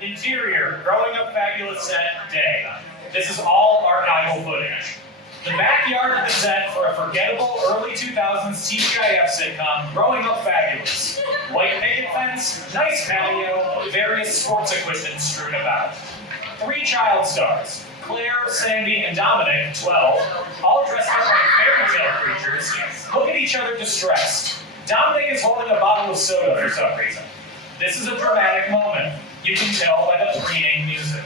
Interior, growing up fabulous set, day. This is all archival footage. The backyard of the set for a forgettable early 2000s TGIF sitcom, Growing Up Fabulous. White picket fence, nice patio, various sports equipment strewn about. 3 child stars, Claire, Sandy, and Dominic, 12, all dressed up like fairy tale creatures, look at each other distressed. Dominic is holding a bottle of soda for some reason. This is a dramatic moment. You can tell by the preening music.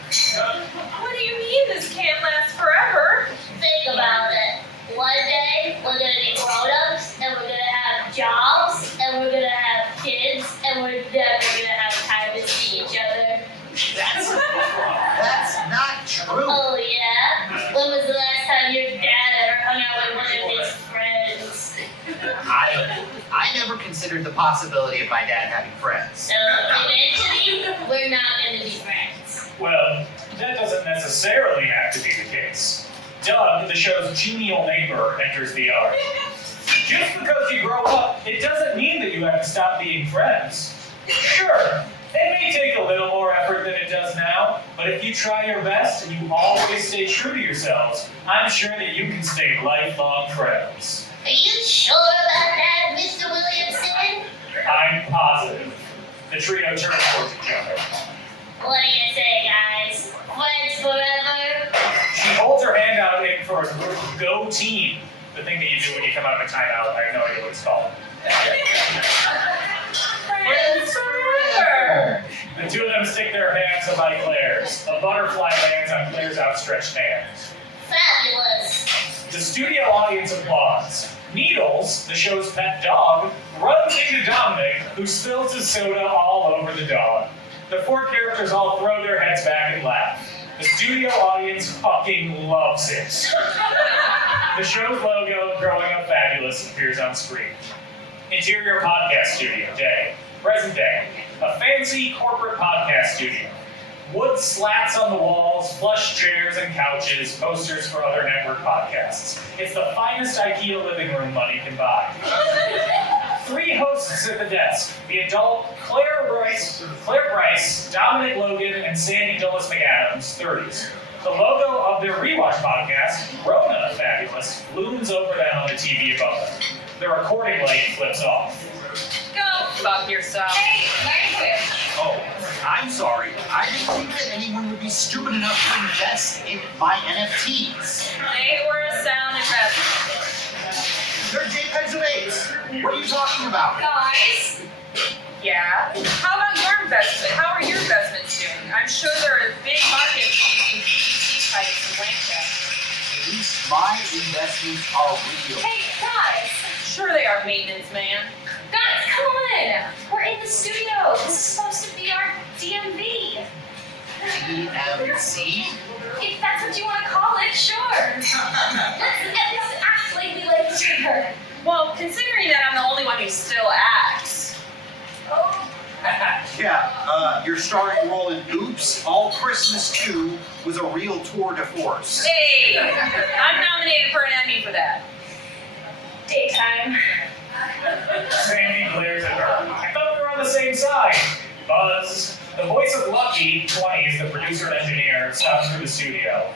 What do you mean this can't last forever? Think about it. One day, we're going to be grown-ups, and we're going to have jobs, and we're going to have kids, and we're never going to have time to see each other. That's not true. Oh, yeah? When was the last time your dad ever hung out with one of his friends? I never considered the possibility of my dad having friends. So, eventually, we're not going to be friends. Well, that doesn't necessarily have to be the case. Doug, the show's genial neighbor, enters the yard. Just because you grow up, it doesn't mean that you have to stop being friends. Sure, it may take a little more effort than it does now, but if you try your best and you always stay true to yourselves, I'm sure that you can stay lifelong friends. Are you sure about that, Mr. Williamson? I'm positive. The trio turns towards each other. What do you say, guys? Friends forever? She holds her hand out in for a go team. The thing that you do when you come out of a timeout. I have no idea what it's called. Friends forever! The two of them stick their hands up by Claire's. A butterfly lands on Claire's outstretched hand. Fabulous. The studio audience applauds. Needles, the show's pet dog, runs into Dominic, who spills his soda all over the dog. The 4 characters all throw their heads back and laugh. The studio audience fucking loves it. The show's logo, Growing Up Fabulous, appears on screen. Interior podcast studio, day. Present day. A fancy corporate podcast studio. Wood slats on the walls, plush chairs and couches, posters for other network podcasts. It's the finest IKEA living room money can buy. 3 hosts at the desk. The adult Claire Bryce, Dominic Logan, and Sandy Dulles McAdams, 30s. The logo of their rewatch podcast, Rona Fabulous, looms over them on the TV above them. The recording light flips off. Go fuck yourself. Hey, Oh, I'm sorry. I didn't think that anyone would be stupid enough to invest in my NFTs. they were a sound investment. They're JPEGs of 8. What are you talking about? Guys? Yeah? How about your investment? How are your investments doing? I'm sure they're a big market for types of Lancaster. At least my investments are real. Hey, guys! Sure they are, maintenance man. Guys, come on! We're in the studio. This is supposed to be our DMV. DMC? If that's what you want to call it, sure. Let's at least act like we like each other. Well, considering that I'm the only one who still acts. Oh, Yeah, your starring role in Oops, All Christmas 2 was a real tour de force. Hey! I'm nominated for an Emmy for that. daytime. Sandy glares at her. I thought we were on the same side. Buzz. The voice of Lucky, 20s, the producer and engineer, stops through the studio.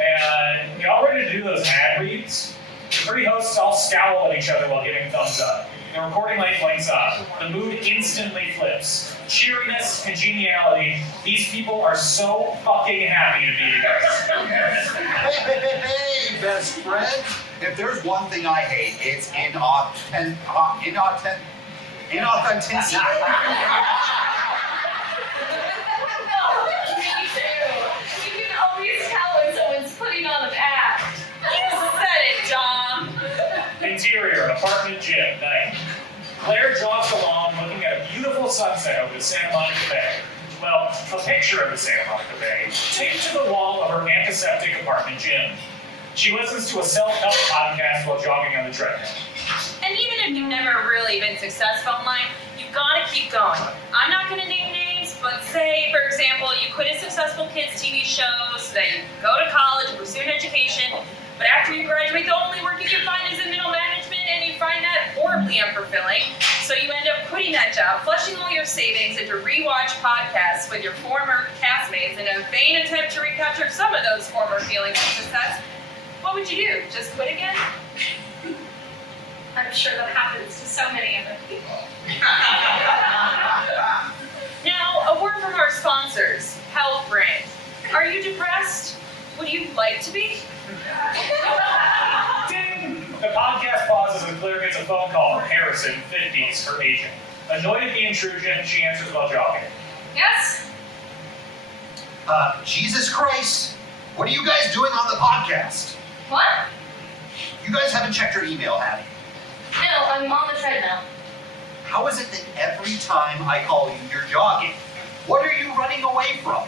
And y'all ready to do those ad reads? The 3 hosts all scowl at each other while giving thumbs up. The recording light blinks on. The mood instantly flips. Cheeriness, congeniality. These people are so fucking happy to be together. Hey, best friend. If there's one thing I hate, it's inauthenticity. Me too. You can always tell when someone's putting on an act. You said it, Dom. Interior, apartment gym, night. Claire jogs along looking at a beautiful sunset over the Santa Monica Bay. Well, a picture of the Santa Monica Bay, taped to the wall of her antiseptic apartment gym. She listens to a self-help podcast while jogging on the treadmill. And even if you've never really been successful in life, you've got to keep going. I'm not going to name names, but say, for example, you quit a successful kids' TV show so that you can go to college, pursue an education, but after you graduate, the only work you can find is in middle management, and you find that horribly unfulfilling, so you end up quitting that job, flushing all your savings into rewatch podcasts with your former castmates in a vain attempt to recapture some of those former feelings of success. What would you do? Just quit again? I'm sure that happens to so many other people. Now, a word from our sponsors, Health Brain. Are you depressed? Would you like to be? Ding! The podcast pauses and Claire gets a phone call from Harrison, 50s, her agent. Annoyed at the intrusion, she answers while jogging. Yes? Jesus Christ, what are you guys doing on the podcast? What? You guys haven't checked your email, have you? No, I'm on the treadmill. How is it that every time I call you, you're jogging? What are you running away from?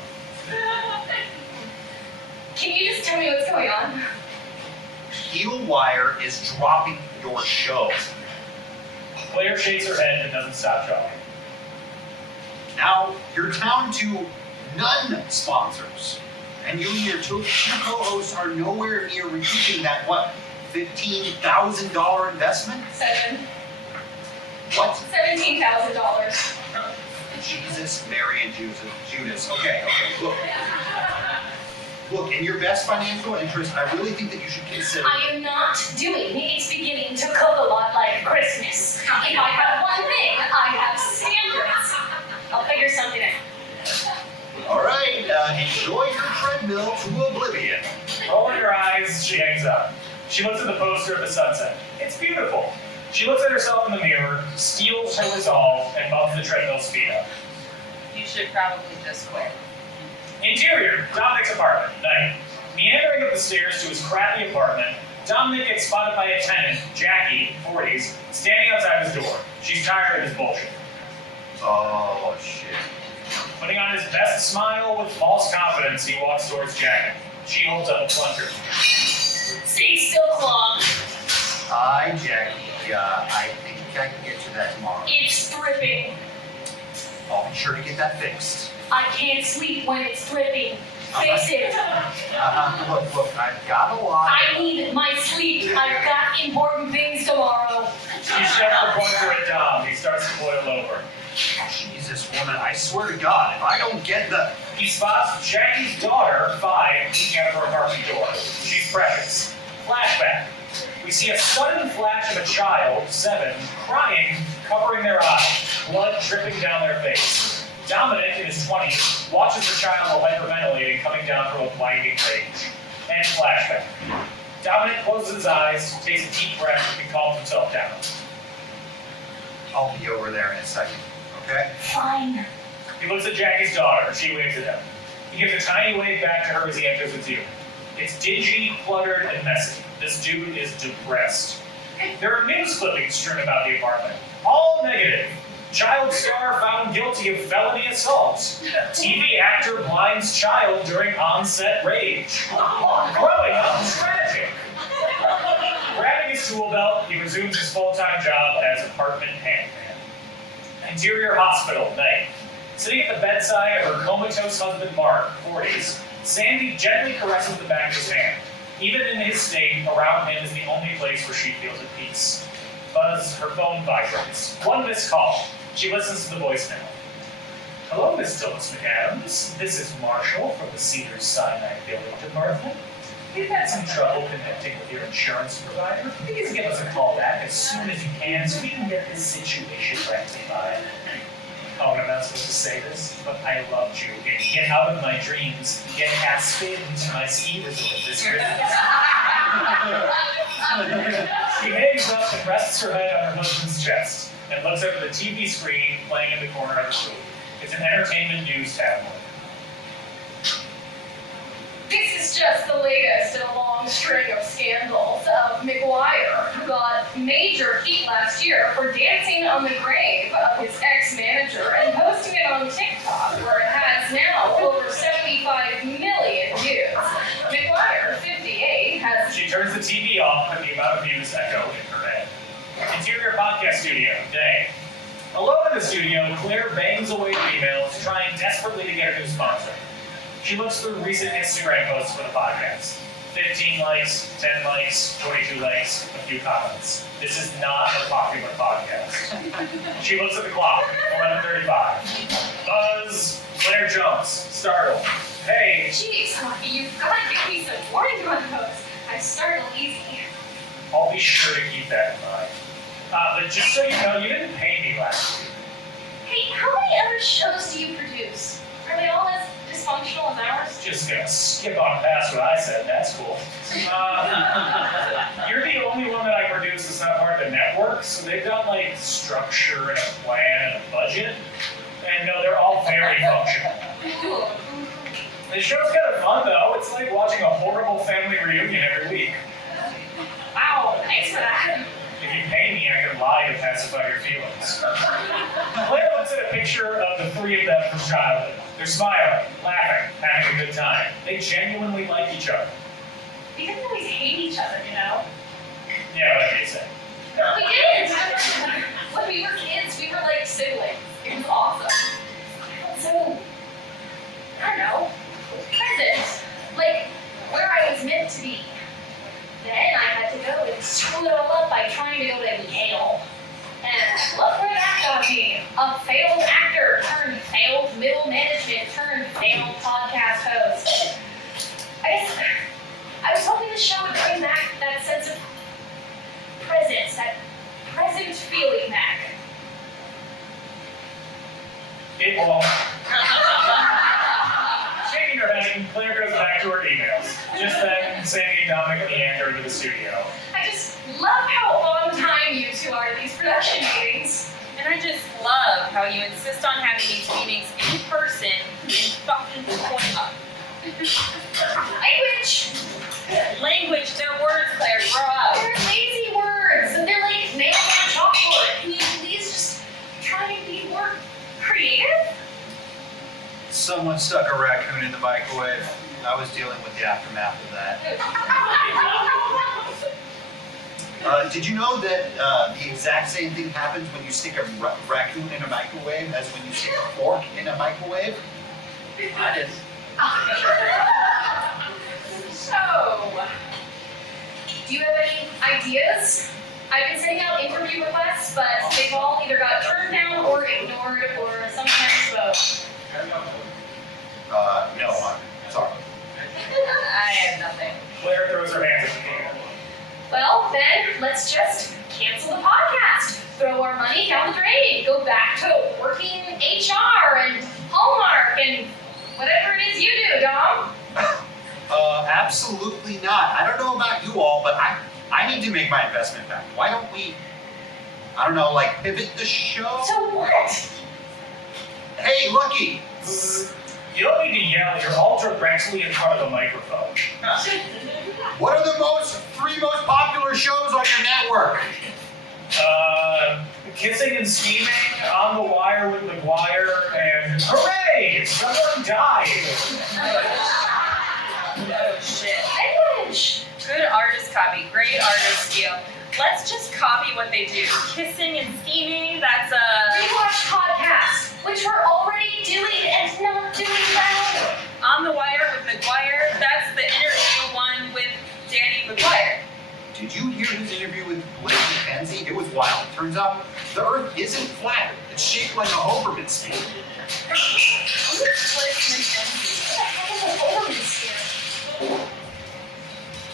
Can you just tell me what's going on? Heel Wire is dropping your show. Claire shakes her head and doesn't stop jogging. Now, you're down to none sponsors. And you and your two co-hosts are nowhere near recouping that, what, $15,000 investment? What? $17,000. Jesus, Mary, and Judas. Okay, look. Look, in your best financial interest, I really think that you should consider... I am not doing It's beginning to cook a lot like Christmas. If I have one thing, I have standards. I'll figure something out. All right, enjoy your treadmill to oblivion. Rolling her eyes, she hangs up. She looks at the poster of the sunset. It's beautiful. She looks at herself in the mirror, steals her resolve, and bumps the treadmill speed up. You should probably just quit. Interior, Dominic's apartment, night. Meandering up the stairs to his crappy apartment, Dominic gets spotted by a tenant, Jackie, 40s, standing outside his door. She's tired of his bullshit. Oh, shit. Putting on his best smile with false confidence, he walks towards Jackie. She holds up a plunger. Stay still, Claw. Hi, Jackie. I think I can get you that tomorrow. It's dripping. I'll be sure to get that fixed. I can't sleep when it's dripping. Fix it. Look, I've got a lot. I need my sleep. I've got important things tomorrow. She shoves the pointer at Dom. He starts to boil over. Jesus, woman, I swear to God, if I don't get the... He spots Jackie's daughter, 5, peeking out of her apartment door. She's precious. Flashback. We see a sudden flash of a child, 7, crying, covering their eye, blood dripping down their face. Dominic, in his 20s, watches the child while hyperventilating, coming down from a blinding rage. And flashback. Dominic closes his eyes, takes a deep breath, and calms himself down. I'll be over there in a second, okay? Fine. He looks at Jackie's daughter. She waves at him. He gives a tiny wave back to her as he enters the view. It's dingy, cluttered, and messy. This dude is depressed. There are news clippings strewn about the apartment. All negative. Child star found guilty of felony assault. TV actor blinds child during on-set rage. Growing up tragic. Grabbing his tool belt, he resumes his full-time job as apartment handyman. Interior hospital, night. Sitting at the bedside of her comatose husband Mark, 40s, Sandy gently caresses the back of his hand. Even in his state, around him is the only place where she feels at peace. Buzz, her phone vibrates. One missed call. She listens to the voicemail. Hello, Miss Phyllis McAdams. This is Marshall from the Cedars-Sinai Billing Department. You've had some trouble connecting with your insurance provider. Please give us a call back as soon as you can so we can get this situation rectified. Oh, I'm not supposed to say this, but I loved you. Get out of my dreams. Get ass-fit into my ski resort this Christmas. She hangs up and rests her head on her husband's chest and looks up at the TV screen playing in the corner of the room. It's an entertainment news tabloid. This is just the latest in a long string of scandals of McGuire, who got major heat last year for dancing on the grave of his ex-manager and posting it on TikTok, where it has now over 75 million views. McGuire, 58, has... She turns the TV off and the amount of views echo in her head. Interior podcast studio, day. Alone in the studio, Claire bangs away emails, trying desperately to get a new sponsor. She looks through recent Instagram posts for the podcast. 15 likes, 10 likes, 22 likes, a few comments. This is not a popular podcast. She looks at the clock, 11:35. Buzz, Claire jumps, startled. Hey, Jeez, Lucky, you've got to give me some warning on those. I startle easy. I'll be sure to keep that in mind. But just so you know, you didn't pay me last week. Hey, how many other shows do you produce? Are they all as dysfunctional as ours? Just gonna skip on past what I said, that's cool. You're the only one that I produce that's not part of the network, so they've got like structure and a plan and a budget. And no, they're all very functional. The show's kind of fun though. It's like watching a horrible family reunion every week. Wow, thanks for that. If you pay me, I can lie to pacify your feelings. Claire looks at a picture of the three of them from childhood. They're smiling, laughing, having a good time. They genuinely like each other. We didn't always hate each other, you know? Yeah, like you said. We didn't! When we were kids, we were like siblings. It was awesome. I felt so, I don't know, present. Like, where I was meant to be. Then I had to go and screw it all up by trying to go to Yale. And look where that got me. A failed actor turned failed middle management turned failed podcast host. I was hoping the show would bring back that sense of presence, that present feeling back. It won't. Shaking her head, Claire goes back to her emails. Just then, Sandy and Dominic meander into the studio. I just love how on time you two are at these production meetings. And I just love how you insist on having these meetings in person in fucking point up. Language, they're words, Claire, grow up. They're lazy words. They're like nails on chalkboard. Can you please just try and be more creative? Someone stuck a raccoon in the microwave. I was dealing with the aftermath of that. Did you know that the exact same thing happens when you stick a raccoon in a microwave as when you stick a fork in a microwave? I did. So, do you have any ideas? I've been sending out interview requests, but they've all either got turned down or ignored or sometimes both. No, I'm sorry. I have nothing. Claire throws her hands in the air. Well, then, let's just cancel the podcast. Throw our money down the drain. Go back to working HR and Hallmark and whatever it is you do, Dom. Absolutely not. I don't know about you all, but I need to make my investment back. Why don't we, I don't know, like pivot the show? So what? Hey, Lucky! You don't need to yell, you're all directly in front of the microphone. What are the three most popular shows on your network? Kissing and Scheming, On the Wire with McGuire, and hooray! Someone died! Oh shit. Language. Good artist copy, great artist skill. Let's just copy what they do. Kissing and scheming, that's a... Rewatch podcasts, which we're already doing and not doing well. On the Wire with McGuire, that's the interview one with Danny McGuire. Did you hear his interview with Blake McKenzie? It was wild. Turns out the Earth isn't flat. It's shaped like a Hoberman sphere. Who's Blake McKenzie? What the heck is an Overman sphere?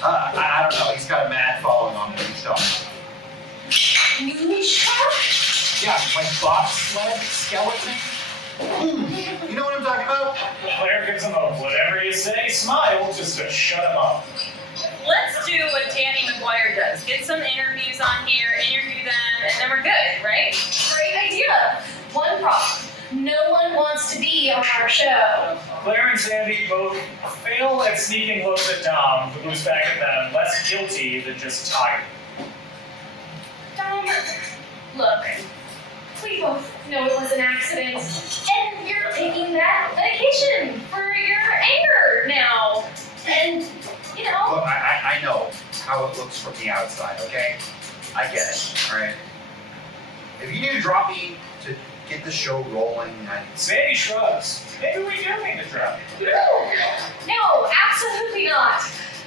I don't know. He's got a mad following on TikTok. New stuff? Yeah, like bobsled skeleton. You know what I'm talking about? Claire gives him a whatever you say smile just to shut him up. Let's do what Danny McGuire does. Get some interviews on here, interview them, and then we're good, right? Great idea. One problem. No one wants to be on our show. Claire and Sandy both fail at sneaking looks at Dom, who looks back at them less guilty than just tired. Dom, look. We both know it was an accident. And you're taking that medication for your anger now. And, you know. Look, I know how it looks from the outside, okay? I get it, alright? If you need to drop me to get the show rolling, Sandy shrugs. Maybe we do need to drop you. No, absolutely not.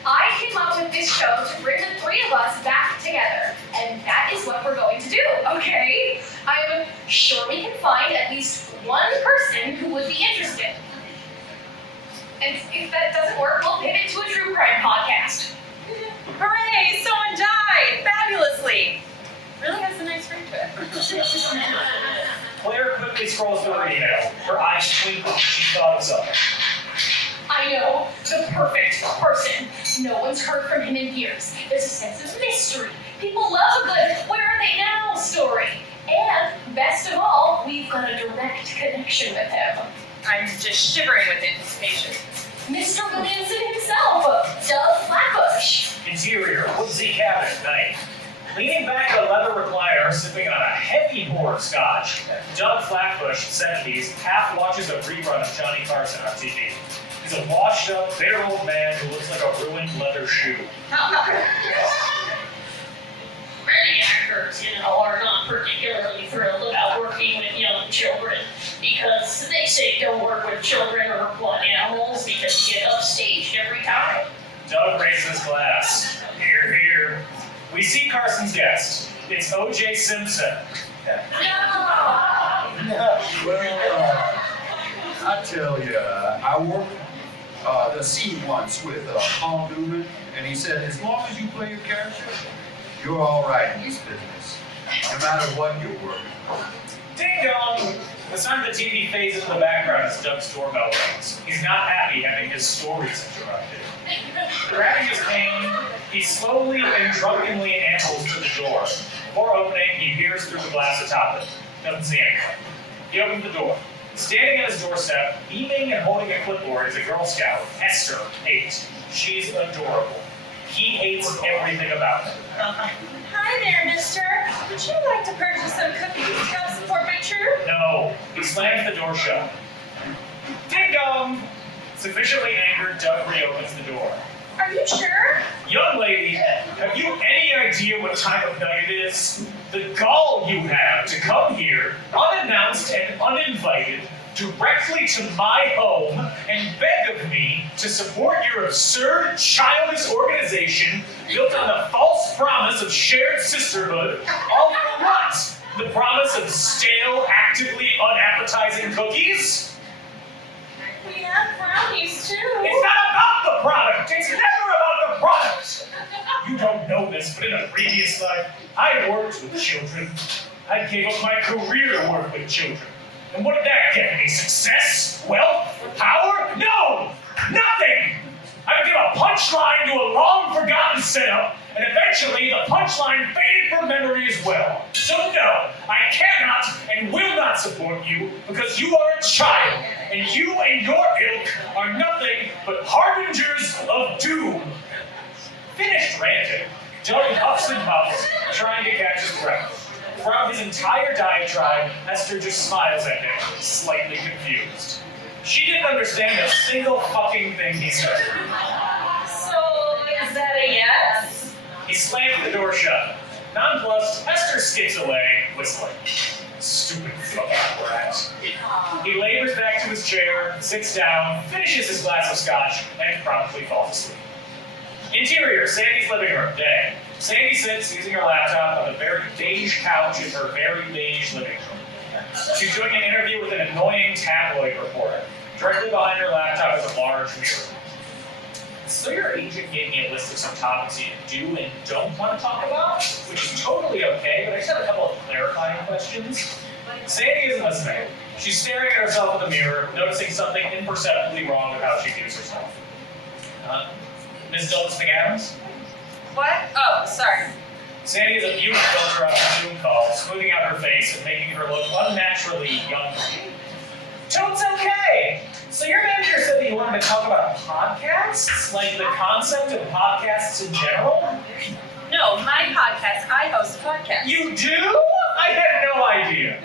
I came up with this show to bring the three of us back together, and that is what we're going to do, okay? I'm sure we can find at least one person who would be interested. And if that doesn't work, we'll pivot to a true crime podcast. Hooray! Someone died! Fabulously! Really has a nice ring to it. Claire quickly scrolls through her email. Her eyes twinkle. She thought of something. I know, the perfect person. No one's heard from him in years. There's a sense of mystery. People love a good "where are they now" story. And best of all, we've got a direct connection with him. I'm just shivering with anticipation. Mr. Williamson himself, Doug Flatbush. Interior, woodsy cabin at night. Leaning back in a leather recliner, sipping on a heavy pour of scotch, Doug Flatbush, 70s, half watches a rerun of Johnny Carson on TV. He's a washed-up, bitter old man who looks like a ruined leather shoe. Many actors, are not particularly thrilled about working with young children because they say don't work with children or blood animals because you get upstaged every time. Doug raises his glass. Hear, hear. We see Carson's guest. It's O.J. Simpson. Well, I tell you, I worked the scene once with Paul Newman, and he said, as long as you play your character, you're all right in this business, no matter what you're working. Ding dong! The sound of the TV fades into the background as Doug's doorbell rings. He's not happy having his stories interrupted. Grabbing his cane, he slowly and drunkenly ambles to the door. Before opening, he peers through the glass atop it. Doesn't see anyone. He opens the door. Standing at his doorstep, beaming and holding a clipboard, is a Girl Scout, Esther, 8. She's adorable. He hates everything about her. Hi there, mister. Would you like to purchase some cookies to help support my troop? No. He slams the door shut. Ding dong! Sufficiently angered, Doug reopens the door. Are you sure? Young lady, have you any idea what time of night it is? The gall you have to come here, unannounced and uninvited, directly to my home and beg of me to support your absurd, childish organization built on the false promise of shared sisterhood, all for what? The promise of stale, actively unappetizing cookies? We have brownies too. It's not about the product! It's never about the product! You don't know this, but in a previous life, I worked with children. I gave up my career to work with children. And what did that get me? Success? Wealth? Power? No! Nothing! I became a punchline to a long-forgotten setup, and eventually the punchline faded from memory as well. So no, I cannot and will not support you because you are a child, and you and your ilk are nothing but harbingers of doom. Finished ranting, Doug huffs and puffs, trying to catch his breath. Throughout his entire diatribe, Esther just smiles at him, slightly confused. She didn't understand a single fucking thing he said. So, is that a yes? He slammed the door shut. Nonplussed, Esther skips away, whistling. Stupid fucking brat. He labors back to his chair, sits down, finishes his glass of scotch, and promptly falls asleep. Interior, Sandy's living room, day. Sandy sits using her laptop on the very beige couch in her very beige living room. She's doing an interview with an annoying tabloid reporter. Directly behind her laptop is a large mirror. So your agent gave me a list of some topics you do and don't want to talk about, which is totally okay, but I just have a couple of clarifying questions. Sandy isn't listening. She's staring at herself in the mirror, noticing something imperceptibly wrong with how she views herself. Ms. Douglas McAdams? What? Oh, sorry. Sandy is a beauty filter on her Zoom call, smoothing out her face and making her look unnaturally young. Toad's okay! So your manager said that you wanted to talk about podcasts? Like the concept of podcasts in general? No, my podcast. I host a podcast. You do? I had no idea.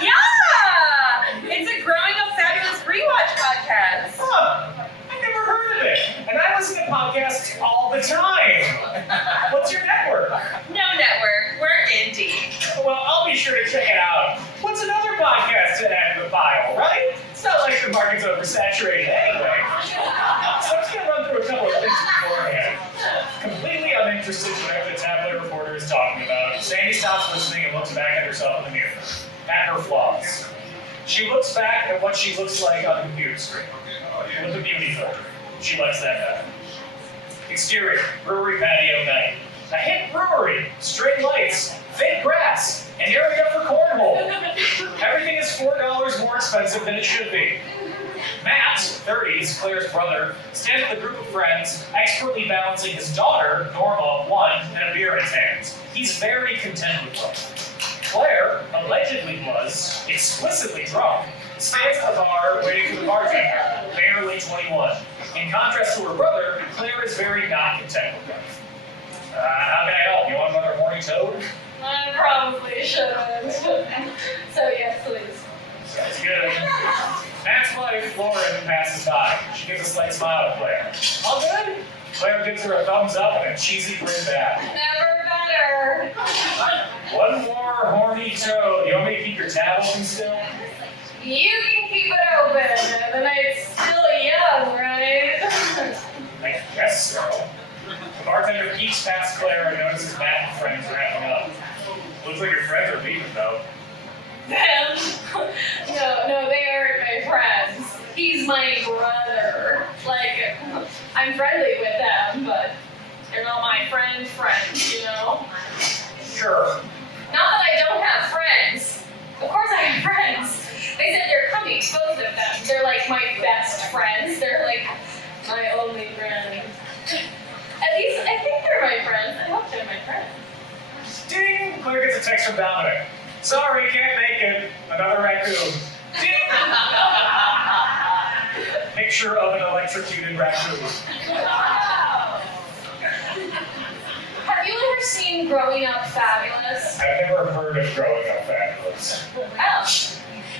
Yeah! It's a growing up fabulous rewatch podcast. Huh. I never heard of it. And I listen to podcasts all the time. What's your network? No network. We're indie. Well, I'll be sure to check it out. What's another podcast to add to the file, right? It's not like the market's oversaturated anyway. So I'm just going to run through a couple of things beforehand. interested in whatever the tabloid reporter is talking about, Sandy stops listening and looks back at herself in the mirror, at her flaws. She looks back at what she looks like on the computer screen, with a beauty filter. She likes that better. Exterior, brewery patio night. A hip brewery, string lights, fake grass, an area for cornhole. Everything is $4 more expensive than it should be. Matt, 30s, Claire's brother, stands with a group of friends, expertly balancing his daughter, Norma, 1, and a beer in his hands. He's very content with life. Claire, allegedly was, explicitly drunk, stands at the bar waiting for the bartender, barely 21. In contrast to her brother, Claire is very not content with life. How can I help? You want another horny toad? I probably shouldn't. So yes, please. Sounds good. Matt's wife, Lauren, passes by. She gives a slight smile to Claire. All good? Claire gives her a thumbs up and a cheesy grin back. Never better. One more horny toad. You want me to keep your tab open still? You can keep it open. The night's still young, right? I guess so. The bartender peeks past Claire and notices Matt and friends wrapping up. Looks like your friends are leaving, though. Them? No, they aren't my friends. He's my brother. Like, I'm friendly with them, but they're not my friends, you know? Sure. Not that I don't have friends. Of course I have friends. They said they're coming, both of them. They're like my best friends. They're like my only friends. At least I think they're my friends. I hope they're my friends. Ding! Claire gets a text from Dominic. Sorry, can't make it. Another raccoon. Ding! Picture of an electrocuted raccoon. Have you ever seen Growing Up Fabulous? I've never heard of Growing Up Fabulous. Oh.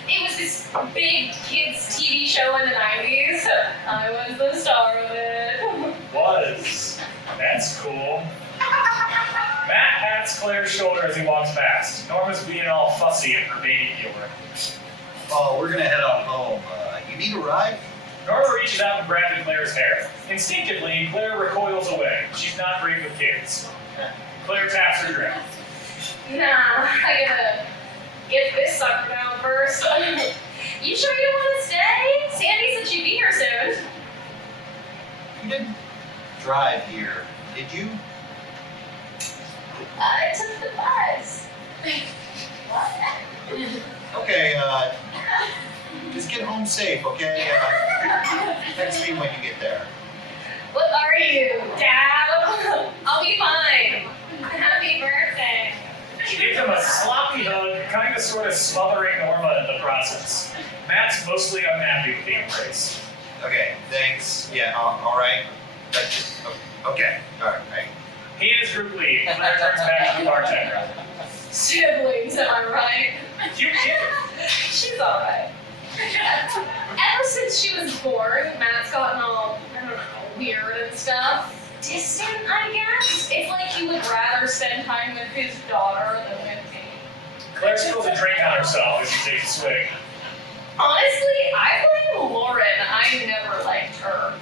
It was this big kids TV show in the 90s. I was the star of it. Was. That's cool. Matt pats Claire's shoulder as he walks past. Norma's being all fussy in her baby deodorant. Oh, we're gonna head on home. You need a ride? Norma reaches out and grabs at Claire's hair. Instinctively, Claire recoils away. She's not great with kids. Claire taps her dress. Nah, I gotta get this sucker down first. You sure you don't want to stay? Sandy said she'd be here soon. You didn't drive here, did you? I took the bus. What? Okay, just get home safe, okay? Text me when you get there. What are you, Dad? I'll be fine. Happy birthday. She gives him a sloppy hug, kind of sort of smothering Norma in the process. Matt's mostly unhappy with the embrace. Okay, thanks. Yeah, all right. That's just, okay, all right. He and his group leave. Claire turns back to the bartender. Siblings, am I right? You kidding? She's alright. Ever since she was born, Matt's gotten all, I don't know, weird and stuff. Distant, I guess? It's like he would rather spend time with his daughter than with me. Claire spills a drink on herself as she takes a swig. Honestly, I blame Lauren. I never liked her.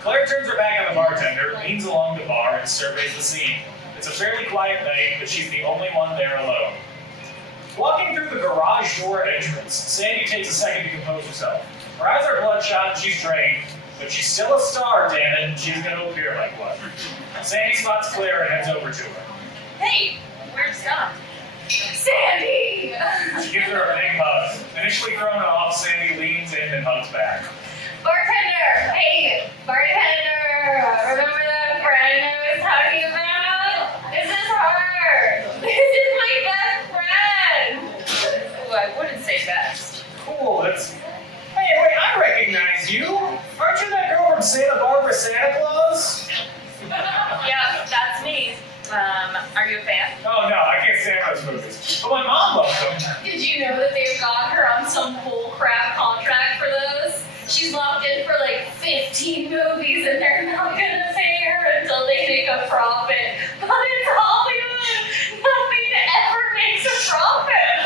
Claire turns her back on the bartender, leans along the bar, and surveys the scene. It's a fairly quiet night, but she's the only one there alone. Walking through the garage door entrance, Sandy takes a second to compose herself. Her eyes are bloodshot and she's drained, but she's still a star, damn it, and she's gonna appear like one. Sandy spots Claire and heads over to her. Hey, where's Scott? Sandy! She gives her a big hug. Initially thrown off, Sandy leans in and hugs back. Bartender! Hey, bartender! Remember that friend I was talking about? This is her! This is my best friend! Ooh, I wouldn't say best. Cool, that's... Hey, wait, I recognize you! Aren't you that girl from Santa Barbara Santa Claus? Yeah, that's me. Are you a fan? Oh no, I can't stand those movies. But my mom loves them. Did you know that they've got her on some bullcrap contract for those? She's locked in for like 15 movies and they're not gonna pay her until they make a profit. But it's Hollywood! Nothing ever makes a profit!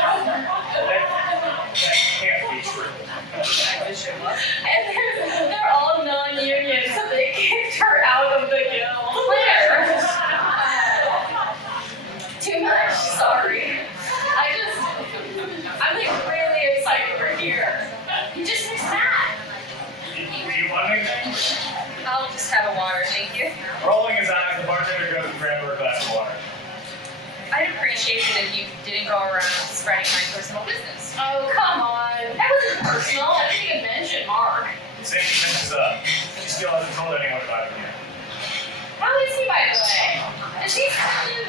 That can't be true. I wish it was. And they're all non-union, so they kicked her out of the guild. Claire! Rolling his eyes, the bartender goes to grab her a glass of water. I'd appreciate it if you didn't go around spreading my personal business. Oh, come on. That wasn't personal. I didn't even mention Mark. Sandy finishes up. She still hasn't told anyone about it yet. How is he, by the way? Is he selling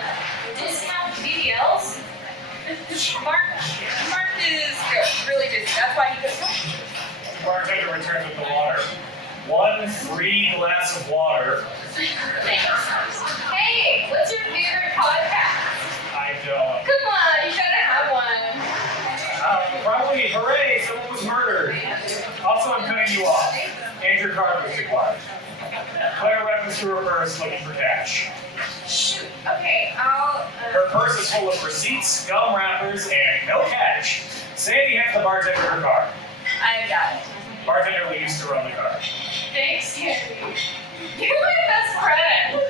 discount BBLs? Mark is good, really busy. That's why he goes home. The bartender returns with the water. 1 free glass of water. Thanks. Hey, what's your favorite podcast? I don't. Come on, you gotta have one. Probably, hooray, someone was murdered. Also, I'm cutting you off. And your card was required. Claire reference to her purse looking for cash. Shoot. Okay, I'll. Her purse is full of receipts, gum wrappers, and no cash. Sandy hands the bartender her card. I got it. Bartender leaves to run the card. Thanks, Sandy. You're my best friend.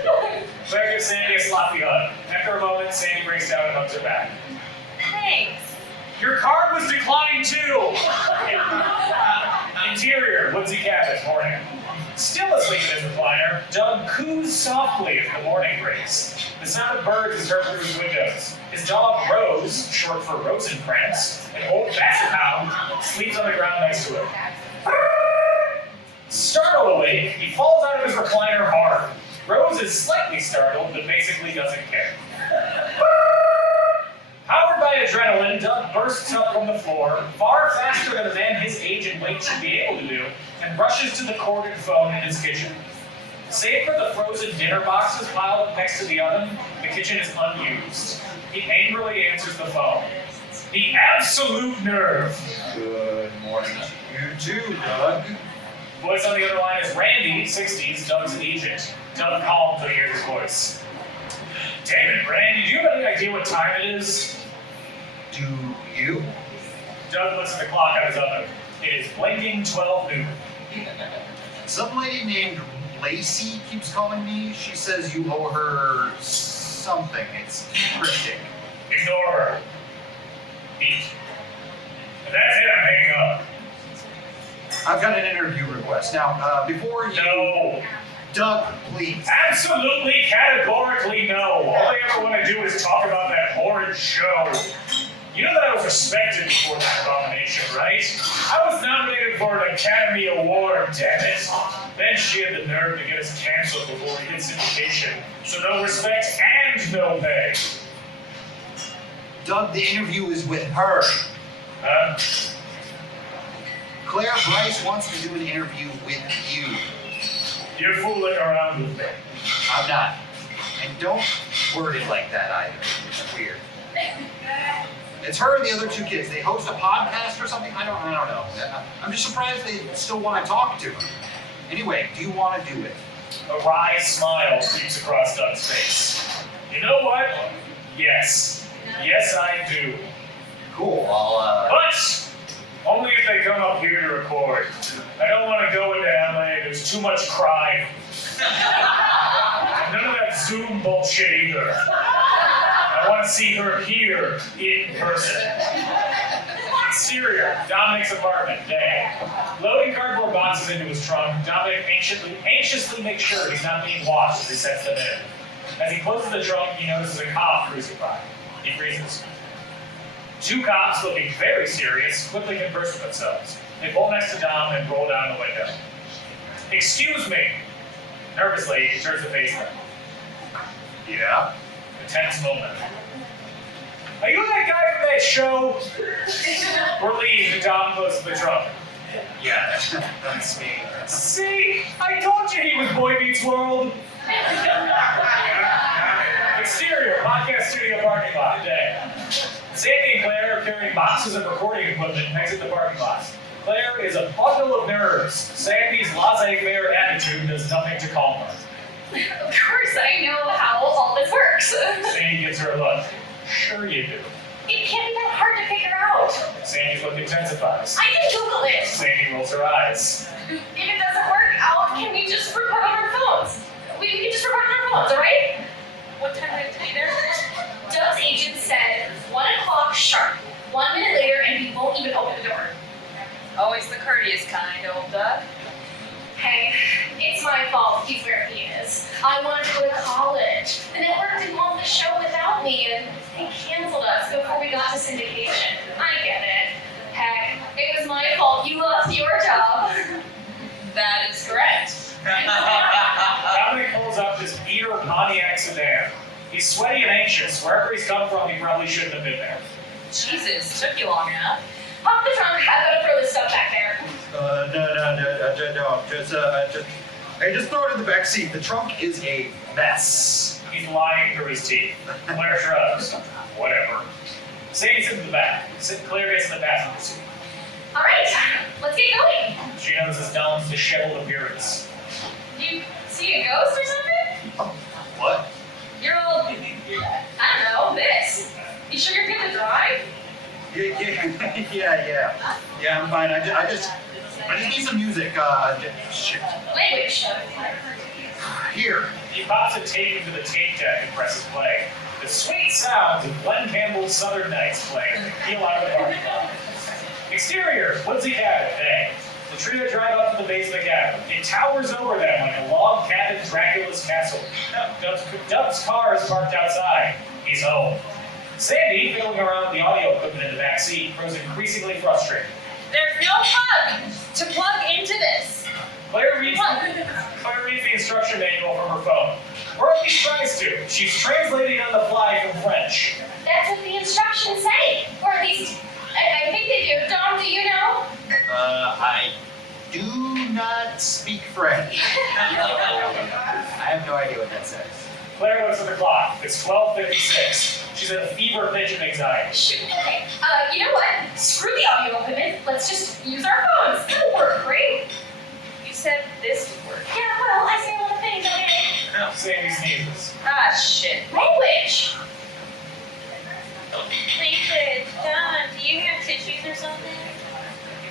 Claire gives Sandy a sloppy hug. After a moment, Sandy breaks down and hugs her back. Thanks. Your card was declined too! Interior, woodsy cabin, morning. Still asleep in his recliner, Doug coos softly as the morning breaks. The sound of birds is heard through his windows. His dog, Rose, short for Rosencrantz, an old basset hound, sleeps on the ground next to him. Startled awake, he falls out of his recliner hard. Rose is slightly startled, but basically doesn't care. Powered by adrenaline, Doug bursts up from the floor, far faster than a man his age and weight should be able to do, and rushes to the corded phone in his kitchen. Save for the frozen dinner boxes piled up next to the oven, the kitchen is unused. He angrily answers the phone. The absolute nerve! Good morning. You too, Doug. Voice on the other line is Randy, 60s, Doug's agent. Doug calms when he hears his voice. Damn it, Randy, do you have any idea what time it is? Do you? Doug looks at the clock on his oven. It is blinking 12 noon. Some lady named Lacey keeps calling me. She says you owe her something. It's cryptic. Ignore her. Beat. And that's it, I'm hanging up. I've got an interview request. Now, before you... No. Doug, please. Absolutely, categorically no. All I ever want to do is talk about that horrid show. You know that I was respected before that abomination, right? I was nominated for an Academy Award, damn it. Then she had the nerve to get us canceled before we hit syndication. So no respect and no pay. Doug, the interview is with her. Huh? Claire Bryce wants to do an interview with you. You're fooling around with me. I'm not. And don't word it like that either. It's weird. It's her and the other 2 kids. They host a podcast or something. I don't know. I'm just surprised they still want to talk to her. Anyway, do you want to do it? A wry smile creeps across Doug's face. You know what? Yes. Yes, I do. Cool. I'll But only if they come up here to record. I don't want to go into LA. There's too much crime. None of that Zoom bullshit either. I want to see her here in person. Exterior, Dominic's apartment, day. Loading cardboard boxes into his trunk, Dominic anxiously makes sure he's not being watched as he sets them in. As he closes the trunk, he notices a cop cruising by. He freezes. 2 cops, looking very serious, quickly converse with themselves. They pull next to Dom and roll down the window. Excuse me. Nervously, he turns to face them. Yeah? A tense moment. Are you that guy from that show? Relieved, Dom closes the trunk. Yeah, that's me. See? I told you he was Boy Meets World. Exterior, podcast studio parking lot, day. Sandy and Claire are carrying boxes of recording equipment and exit the parking lot. Claire is a bundle of nerves. Sandy's laissez-faire attitude does nothing to calm her. Of course, I know how all this works. Sandy gives her a look. Sure you do. It can't be that hard to figure out. Sandy's look intensifies. I can Google it. Sandy rolls her eyes. If it doesn't work out, can we just record on our phones? We can just record on our phones, all right? What time do we have to be there? Doug's agent said 1 o'clock sharp. 1 minute later, and he won't even open the door. Always the courteous kind, old Doug. Hey, it's my fault he's where he is. I wanted to go to college. The network didn't want the show without me, and they canceled us before we got to syndication. I get it. Heck, it was my fault you lost your job. That is correct. Dominic pulls up his beater Pontiac sedan. He's sweaty and anxious. Wherever he's come from, he probably shouldn't have been there. Jesus, took you long enough. Pop the trunk, I gotta throw this stuff back there. Hey, just throw it in the back seat. The trunk is a mess. He's lying through his teeth. Claire shrugs. Whatever. Sadie's in the back. Claire gets in the passenger seat. All right, let's get going. She notices Don's disheveled appearance. You see a ghost or something? What? You're all, I don't know, this. You sure you're good to drive? Yeah, I'm fine. I just need some music. Shit. Language. Here. He pops a tape into the tape deck and presses play. The sweet sounds of Glenn Campbell's Southern Nights play as they peel out of the parking lot. Exterior, woodsy cabin, bang. The trio drive up to the base of the cabin. It towers over them like a log cabin in Dracula's castle. Doug's car is parked outside. He's home. Sandy, fiddling around with the audio equipment in the back seat, grows increasingly frustrated. There's no plug to plug into this. Claire reads the instruction manual from her phone. Or at least tries to. She's translating on the fly from French. That's what the instructions say. Or at least, I think they do. Dom, do you know? I do not speak French. I have no idea what that says. Claire looks at the clock. It's 12:56. She's at a fever pitch of anxiety. Shoot, okay. You know what? Screw the audio equipment. Let's just use our phones. It'll work, right? You said this would work. Yeah, well, I say a lot of things, okay? Sandy sneezes. Ah, shit. Language. David, Don, do you have tissues or something?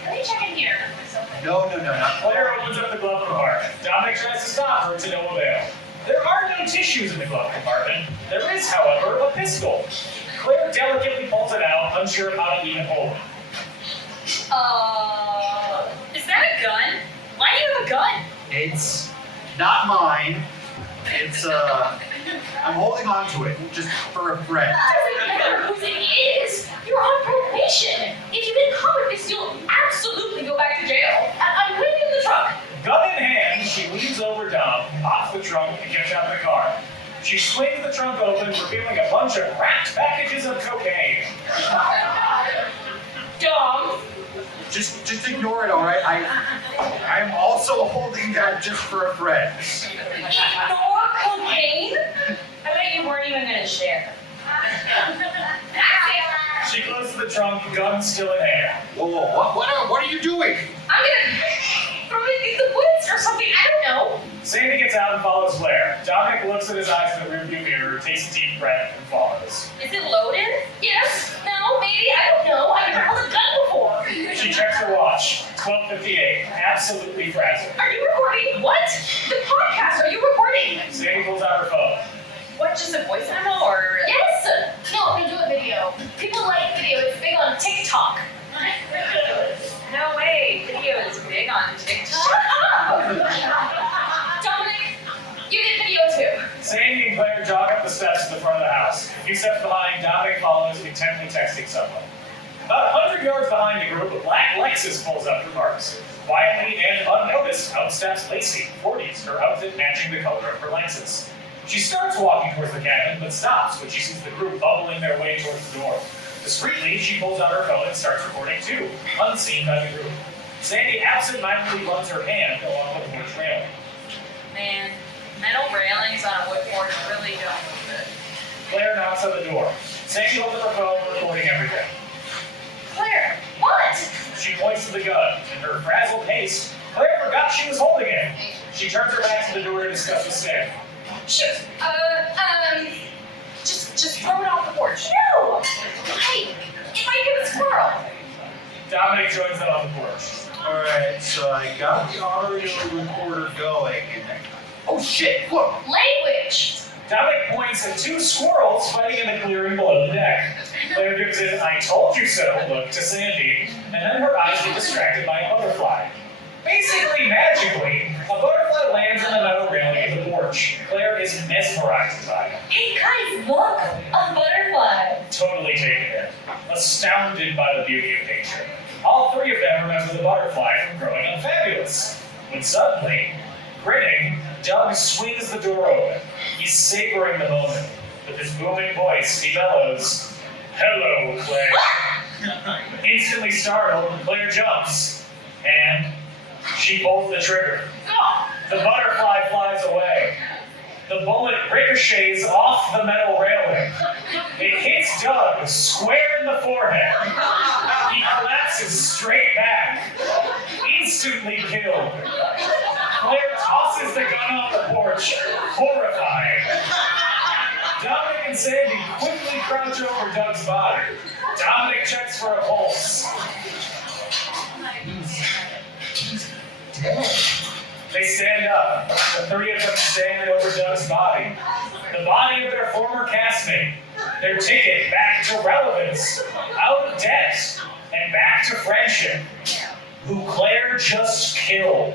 Let me check in here. No, not Claire opens up the glove compartment. Dominic tries to stop her to no avail. There are no tissues in the glove compartment. There is, however, a pistol. Claire delicately pulls it out, unsure of how to even hold it. Is that a gun? Why do you have a gun? It's not mine. It's I'm holding on to it just for a friend. Doesn't matter whose it is. You're on probation. If you get caught with this, you'll absolutely go back to jail. I'm putting it in the trunk. Gun in hand, she leans over Dom, pops the trunk, and gets out of the car. She swings the trunk open, revealing a bunch of wrapped packages of cocaine. Dom. Just ignore it, all right? I'm also holding that just for a friend. More cocaine? I bet you weren't even gonna share. She closes the trunk, gun still in hand. Whoa, what are you doing? I'm gonna throw it in the woods or something. I don't know. Sandy gets out and follows Claire. Dominic looks at his eyes in the rearview mirror, takes a deep breath, and follows. Is it loaded? Yes. No. Maybe. I don't know. I've never held a gun before. She checks her watch. 12:58. Absolutely frazzled. Are you recording? What? The podcast. Are you recording? Sandy pulls out her phone. What, just a voice memo or? Yes. No, I'm gonna do a video. People like video. It's big on TikTok. No way, video is big on TikTok. Shut up! Dominic, you get video too. Sandy and Claire jog up the steps to the front of the house. A few steps behind, Dominic follows, intently texting someone. About 100 yards behind the group, a black Lexus pulls up and parks. Quietly and unnoticed, out steps Lacey, 40s, her outfit matching the color of her Lexus. She starts walking towards the cabin, but stops when she sees the group bubbling their way towards the door. Discreetly, she pulls out her phone and starts recording too, unseen by the group. Sandy absentmindedly runs her hand along the porch railing. Man, metal railings on a wood porch really don't look good. Claire knocks on the door. Sandy holds up her phone, recording everything. Claire, what? She points to the gun. In her frazzled haste, Claire forgot she was holding it. She turns her back to the door to discuss with Sandy. Shoot. Just throw it off the porch. No! Why? It might hit a squirrel. Dominic joins them on the porch. Alright, so I got the audio recorder going. Oh shit, look! Language. Dominic points at two squirrels fighting in the clearing below the deck. Claire gives an "I told you so" look to Sandy, and then her eyes get distracted by a butterfly. Basically, magically, a butterfly lands on the metal railing of the porch. Claire is mesmerized by it. Hey guys, look! A butterfly! Totally taken in, astounded by the beauty of nature. All three of them remember the butterfly from growing up fabulous. When suddenly, grinning, Doug swings the door open. He's savoring the moment. With his booming voice, he bellows, "Hello, Claire." Instantly startled, Claire jumps, and she pulls the trigger. The butterfly flies away. The bullet ricochets off the metal railing. It hits Doug square in the forehead. He collapses straight back, instantly killed. Claire tosses the gun off the porch, horrified. Dominic and Sandy quickly crouch over Doug's body. Dominic checks for a pulse. He's dead. They stand up. The three of them stand over Doug's body. The body of their former castmate. Their ticket back to relevance, out of debt, and back to friendship. Who Claire just killed.